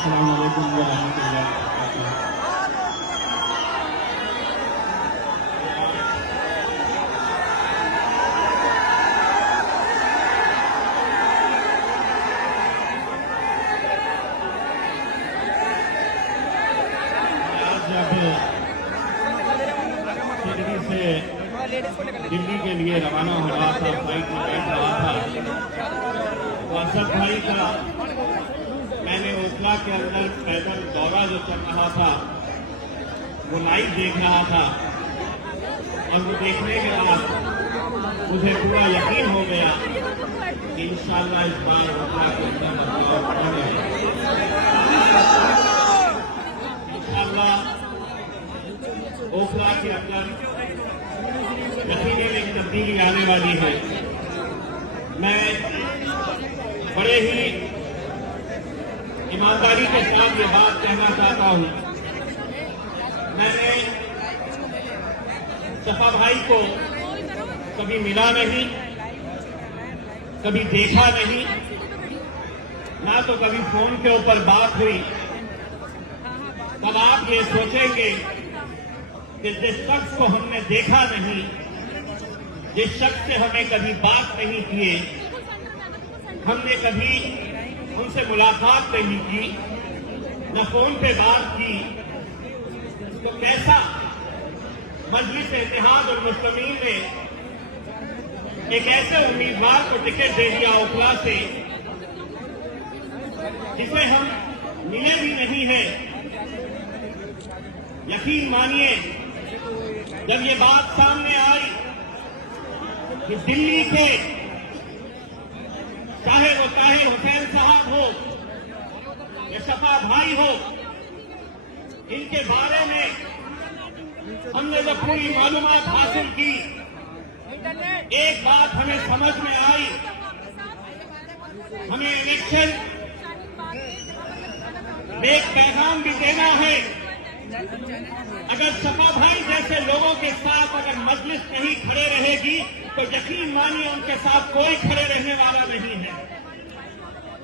अस्सलाम वालेकुम व रहमतुल्लाहि व बरकातुहू। शिरडी से दिल्ली के लिए रवाना हो रहा था, फ्लाइट में बैठ रहा था, तो असद भाई का मैंने ओखला के अंदर पैदल दौरा जो चल रहा था वो लाइव देख रहा था, और वो देखने के बाद मुझे पूरा यकीन हो गया कि इंशाअल्लाह इस बार ओखला के अंदर बदलाव होगा। इंशाअल्लाह ओखला के अंदर यकीनी एक तब्दीली आने वाली है। मैं बड़े ही ईमानदारी के साथ ये बात कहना चाहता हूं। मैंने सपा भाई को कभी मिला नहीं, कभी देखा नहीं, ना तो कभी फोन के ऊपर बात हुई। तब आप ये सोचेंगे कि जिस शख्स को हमने देखा नहीं, जिस शख्स से हमें कभी बात नहीं किए, हमने कभी उनसे मुलाकात नहीं की, न फोन पे बात की, तो कैसा मजलिस इत्तेहाद और मुस्लिमीन ने एक ऐसे उम्मीदवार को टिकट दे दिया ओखला से जिसे हम मिले भी नहीं है। यकीन मानिए, जब ये बात सामने आई कि दिल्ली के चाहे वो ताहिर हुसैन साहब हो या सपा भाई हो, इनके बारे में हमने जब पूरी मालूमात हासिल की, एक बात हमें समझ में आई, हमें इलेक्शन में एक पैगाम भी देना है। अगर सपा भाई जैसे लोगों के साथ अगर मजलिस नहीं खड़े रहेगी तो यकीन मानिए उनके साथ कोई खड़े रहने वाला नहीं है।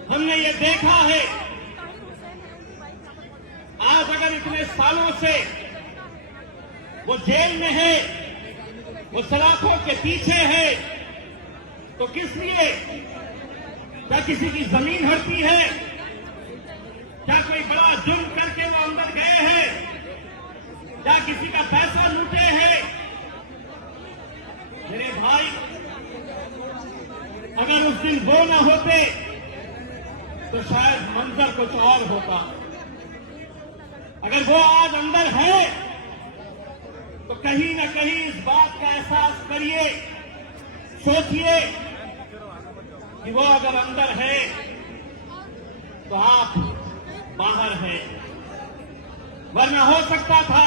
हमने ये देखा है, आज अगर इतने सालों से वो जेल में है, वो सलाखों के पीछे है, तो किस लिए? क्या किसी की जमीन हड़पी है? क्या कोई बड़ा जुर्म करके वो अंदर गए हैं? क्या किसी का पैसा लूटे हैं? मेरे भाई, अगर उस दिन वो न होते तो शायद मंजर कुछ और होता। अगर वो आज अंदर है तो कहीं न कहीं इस बात का एहसास करिए, सोचिए कि वो अगर अंदर है तो आप बाहर हैं। वरना हो सकता था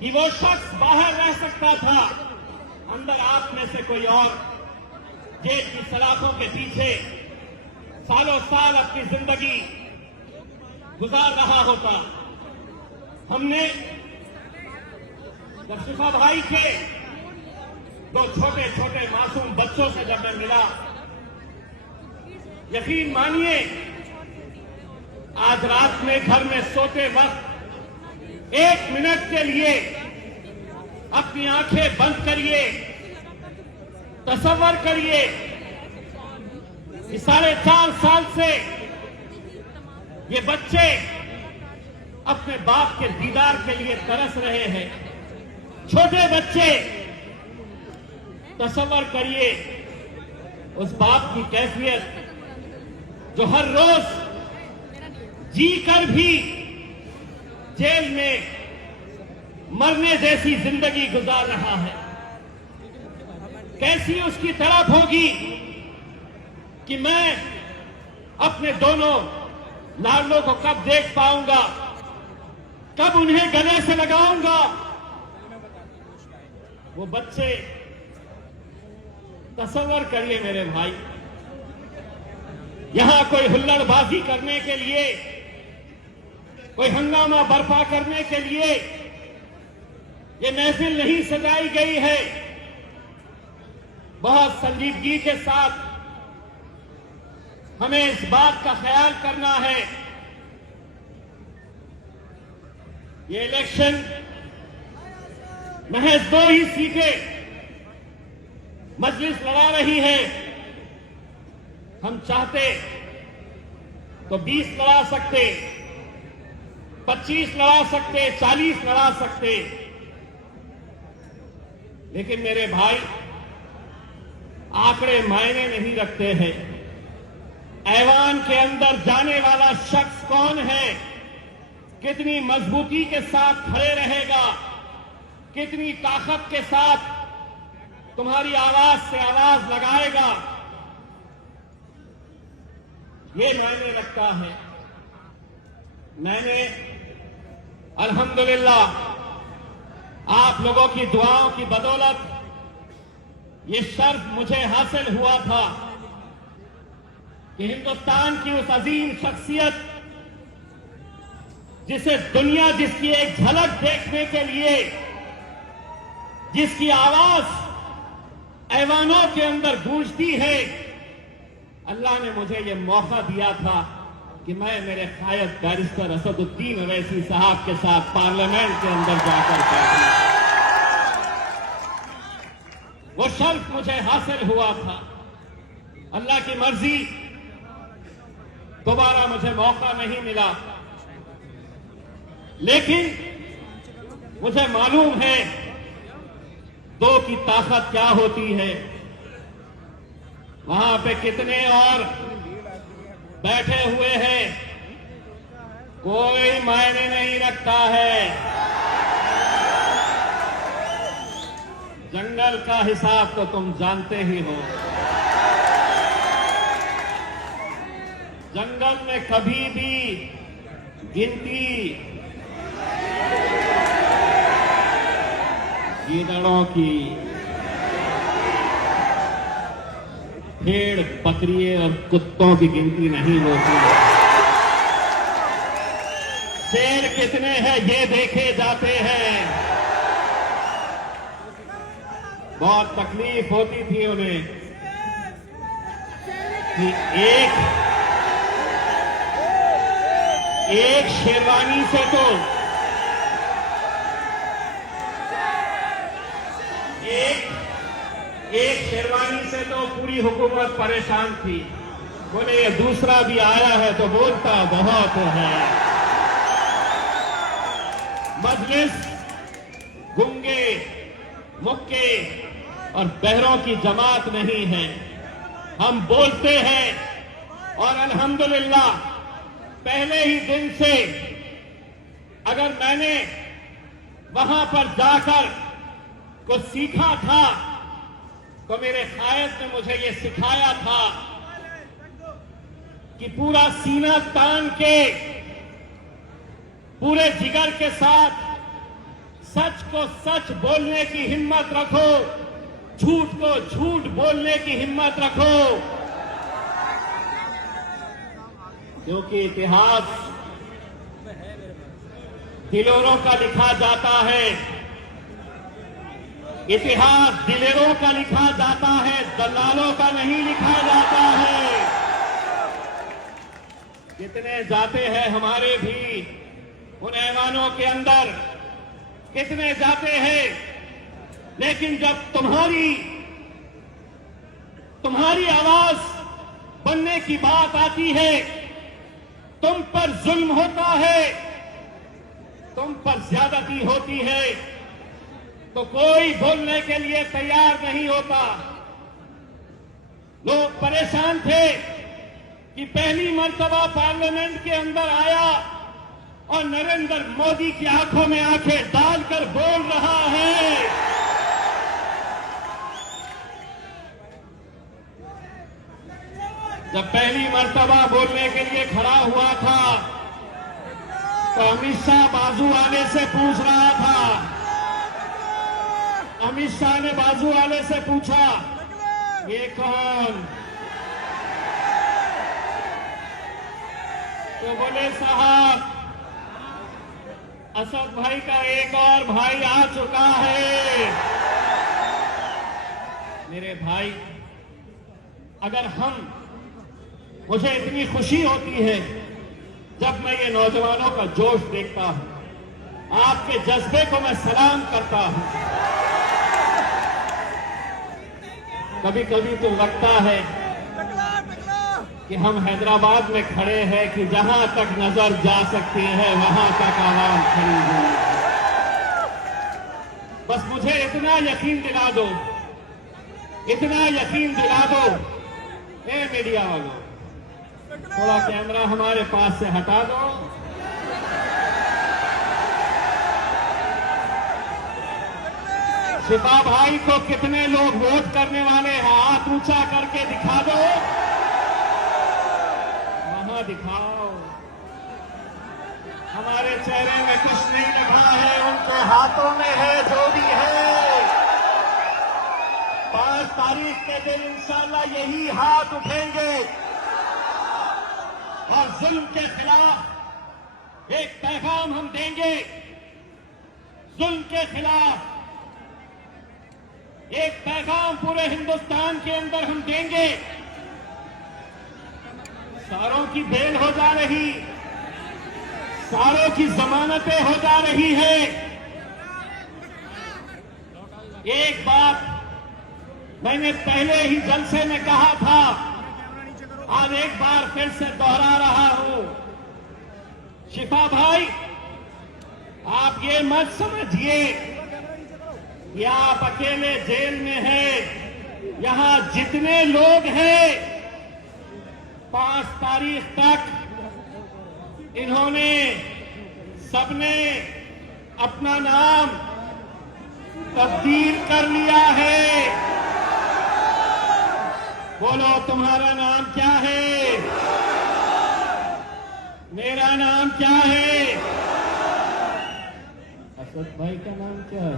कि वो शख्स बाहर रह सकता था, अंदर आप में से कोई और जेल की सलाखों के पीछे सालों साल अपनी जिंदगी गुजार रहा होता। हमने जब सपा भाई के दो छोटे छोटे मासूम बच्चों से जब मैं मिला, यकीन मानिए आज रात में घर में सोते वक्त 1 मिनट के लिए अपनी आंखें बंद करिए, तसव्वुर करिए कि 4.5 साल से ये बच्चे अपने बाप के दीदार के लिए तरस रहे हैं। छोटे बच्चे, तसव्वुर करिए उस बाप की कैफियत जो हर रोज जी कर भी जेल में मरने जैसी जिंदगी गुजार रहा है। कैसी उसकी तड़प होगी कि मैं अपने दोनों लाडलों को कब देख पाऊंगा, कब उन्हें गले से लगाऊंगा। वो बच्चे, तसव्वुर करिए मेरे भाई, यहां कोई हुल्लड़बाजी करने के लिए, कोई हंगामा बर्पा करने के लिए ये महफिल नहीं सजाई गई है। बहुत संजीदगी के साथ हमें इस बात का ख्याल करना है ये इलेक्शन महज 2 ही सीटें मजलिस लड़ा रही है। हम चाहते तो 20 लड़ा सकते, 25 लड़ा सकते, 40 लड़ा सकते, लेकिन मेरे भाई आंकड़े मायने नहीं रखते हैं। ऐवान के अंदर जाने वाला शख्स कौन है, कितनी मजबूती के साथ खड़े रहेगा, कितनी ताकत के साथ तुम्हारी आवाज से आवाज लगाएगा, ये मायने रखता है। मैंने अल्हम्दुलिल्लाह आप लोगों की दुआओं की बदौलत ये शर्फ मुझे हासिल हुआ था कि हिंदुस्तान की उस अजीम शख्सियत जिसे दुनिया जिसकी एक झलक देखने के लिए, जिसकी आवाज ऐवानों के अंदर गूंजती है, अल्लाह ने मुझे यह मौका दिया था कि मैं मेरे कायद बैरिस्टर असदुद्दीन अवैसी साहब के साथ पार्लियामेंट के अंदर जाकर बैठूं। वो शर्फ मुझे हासिल हुआ था। अल्लाह की मर्जी दोबारा मुझे मौका नहीं मिला, लेकिन मुझे मालूम है 2 की ताकत क्या होती है। वहां पे कितने और बैठे हुए हैं, कोई मायने नहीं रखता है। जंगल का हिसाब तो तुम जानते ही हो। जंगल में कभी भी गिनती गीदड़ों की, भेड़ बकरियों और कुत्तों की गिनती नहीं होती। शेर कितने हैं ये देखे जाते हैं। बहुत तकलीफ होती थी उन्हें कि एक शेरवानी से तो एक शेरवानी से तो पूरी हुकूमत परेशान थी। बोले ये दूसरा भी आया है तो बोलता बहुत है। मजलिस गूंगे, मुक्के और बहरों की जमात नहीं है। हम बोलते हैं और अल्हम्दुलिल्लाह पहले ही दिन से अगर मैंने वहां पर जाकर कुछ सीखा था तो मेरे कायद ने मुझे ये सिखाया था कि पूरा सीना तान के, पूरे जिगर के साथ सच को सच बोलने की हिम्मत रखो, झूठ को झूठ बोलने की हिम्मत रखो, क्योंकि इतिहास दिलोरों का लिखा जाता है। इतिहास दिलेरों का लिखा जाता है, दलालों का नहीं लिखा जाता है। कितने जाते हैं हमारे भी उन ऐवानों के अंदर, कितने जाते हैं, लेकिन जब तुम्हारी आवाज बनने की बात आती है, तुम पर जुल्म होता है, तुम पर ज्यादती होती है, तो कोई बोलने के लिए तैयार नहीं होता। लोग परेशान थे कि पहली मर्तबा पार्लियामेंट के अंदर आया और नरेंद्र मोदी की आंखों में आंखें डालकर बोल रहा है। जब पहली मर्तबा बोलने के लिए खड़ा हुआ था तो अमित शाह बाजू वाले से पूछ रहा था। अमित शाह ने बाजू वाले से पूछा, ये कौन? तो बोले साहब, असद भाई का एक और भाई आ चुका है। मेरे भाई, अगर मुझे इतनी खुशी होती है जब मैं ये नौजवानों का जोश देखता हूं, आपके जज्बे को मैं सलाम करता हूं। कभी कभी तो लगता है कि हम हैदराबाद में खड़े हैं कि जहां तक नजर जा सकती है वहां तक आवाम खड़ी हुई है। बस मुझे इतना यकीन दिला दो, इतना यकीन दिला दो, ए मीडिया वालों, थोड़ा कैमरा हमारे पास से हटा दो। शिफा भाई को कितने लोग वोट करने वाले हैं, हाथ ऊंचा करके दिखा दो, वहां दिखाओ। हमारे चेहरे में कुछ नहीं लिखा है, उनके हाथों में है जो भी है। 5 तारीख के दिन इंशाल्लाह यही हाथ उठेंगे और जुल्म के खिलाफ एक पैगाम हम देंगे। जुल्म के खिलाफ एक पैगाम पूरे हिंदुस्तान के अंदर हम देंगे। सारों की बेल हो जा रही, सारों की जमानतें हो जा रही है। एक बात मैंने पहले ही जलसे में कहा था, आज एक बार फिर से दोहरा रहा हूं। शिफा भाई, आप ये मत समझिए कि आप अकेले जेल में हैं। यहां जितने लोग हैं 5 तारीख तक इन्होंने सबने अपना नाम तब्दील कर लिया है। बोलो, तुम्हारा नाम क्या है? मेरा नाम क्या है? असद भाई का नाम क्या है?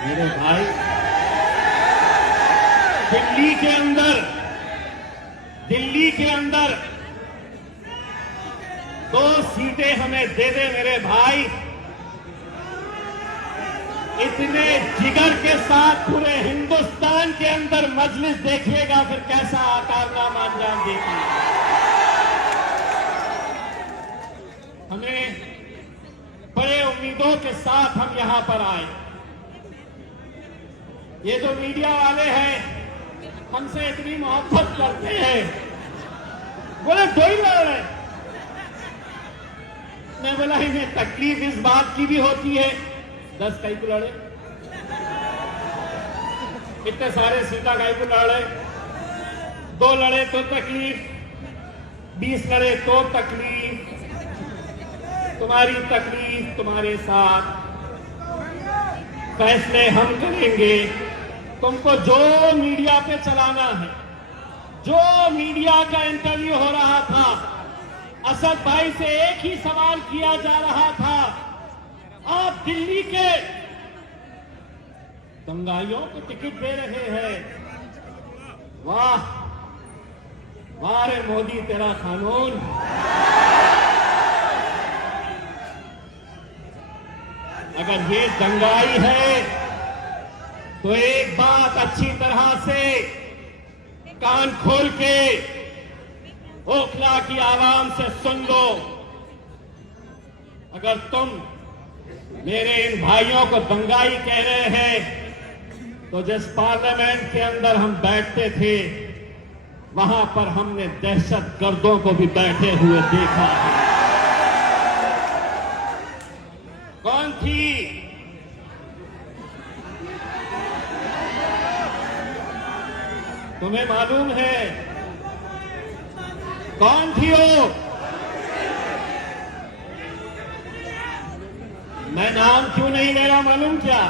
मेरे भाई, दिल्ली के अंदर 2 सीटें हमें दे दे मेरे भाई। इतने जिगर के साथ पूरे हिंदुस्तान के अंदर मजलिस देखिएगा फिर कैसा कारनामा अंजाम देती है। हमें बड़े उम्मीदों के साथ हम यहां पर आए। ये जो मीडिया वाले हैं हमसे इतनी मोहब्बत करते हैं, बोले 2 ही लड़ रहे। मैं बोला इन्हें तकलीफ इस बात की भी होती है 10 कई को लड़े, इतने सारे सीटा कई को लड़ रहे। 2 लड़े तो तकलीफ, 20 लड़े तो तकलीफ। तुम्हारी तकलीफ तुम्हारे साथ, फैसले हम करेंगे। तुमको जो मीडिया पे चलाना है, जो मीडिया का इंटरव्यू हो रहा था, असद भाई से एक ही सवाल किया जा रहा था, आप दिल्ली के दंगाइयों को टिकट दे रहे हैं। वाह वाह रे मोदी, तेरा कानून। अगर ये दंगाई है तो एक बात अच्छी तरह से कान खोल के ओखला की आवाम से सुन लो। अगर तुम मेरे इन भाइयों को दंगाई कह रहे हैं तो जिस पार्लियामेंट के अंदर हम बैठते थे वहां पर हमने दहशतगर्दों को भी बैठे हुए देखा है। कौन थी? तुम्हें मालूम है कौन थी वो? मैं नाम क्यों नहीं ले रहा मालूम क्या?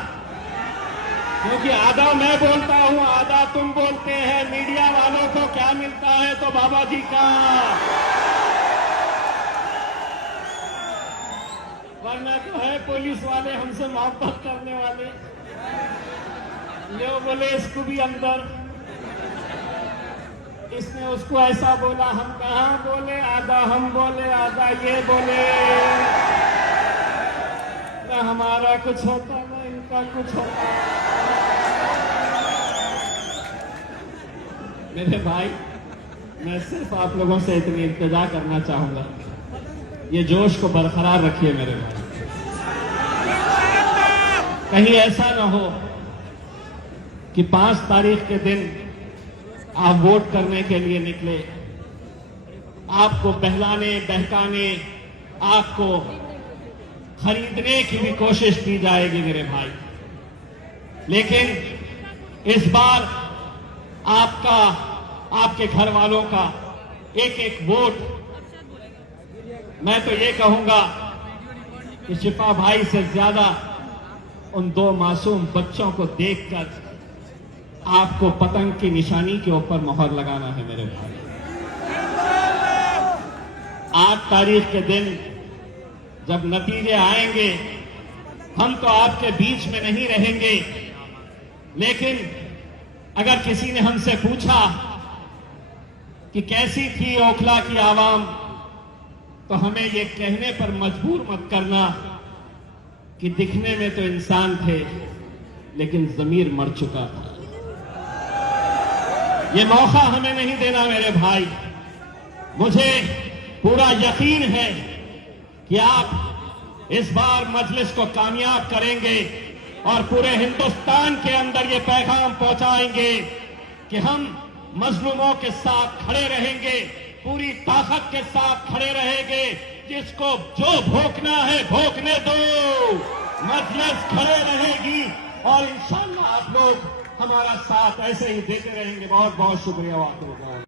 क्योंकि आधा मैं बोलता हूं, आधा तुम बोलते हैं। मीडिया वालों को क्या मिलता है तो बाबा जी का, वरना तो है पुलिस वाले हमसे मोहब्बत करने वाले। ले बोले इसको भी अंदर, इसने उसको ऐसा बोला, हम कहां बोले, आधा हम बोले आधा ये बोले। ना हमारा कुछ होता ना इनका कुछ होता। मेरे भाई, मैं सिर्फ आप लोगों से इतनी इल्तिजा करना चाहूंगा, ये जोश को बरकरार रखिए मेरे भाई। कहीं ऐसा ना हो कि 5 तारीख के दिन आप वोट करने के लिए निकले, आपको बहलाने बहकाने, आपको खरीदने की भी कोशिश की जाएगी मेरे भाई। लेकिन इस बार आपका, आपके घर वालों का एक एक वोट, मैं तो ये कहूंगा कि शिफा भाई से ज्यादा उन 2 मासूम बच्चों को देखकर आपको पतंग की निशानी के ऊपर मोहर लगाना है मेरे भाई। 8 तारीख के दिन जब नतीजे आएंगे, हम तो आपके बीच में नहीं रहेंगे, लेकिन अगर किसी ने हमसे पूछा कि कैसी थी ओखला की आवाम, तो हमें ये कहने पर मजबूर मत करना कि दिखने में तो इंसान थे लेकिन ज़मीर मर चुका था। ये मौका हमें नहीं देना मेरे भाई। मुझे पूरा यकीन है कि आप इस बार मजलिस को कामयाब करेंगे और पूरे हिंदुस्तान के अंदर ये पैगाम पहुंचाएंगे कि हम मजलूमों के साथ खड़े रहेंगे, पूरी ताकत के साथ खड़े रहेंगे। जिसको जो भोंकना है भोंकने दो, मजलिस खड़े रहेगी और इंशाअल्लाह आप लोग हमारा साथ ऐसे ही देते रहेंगे। बहुत बहुत शुक्रिया।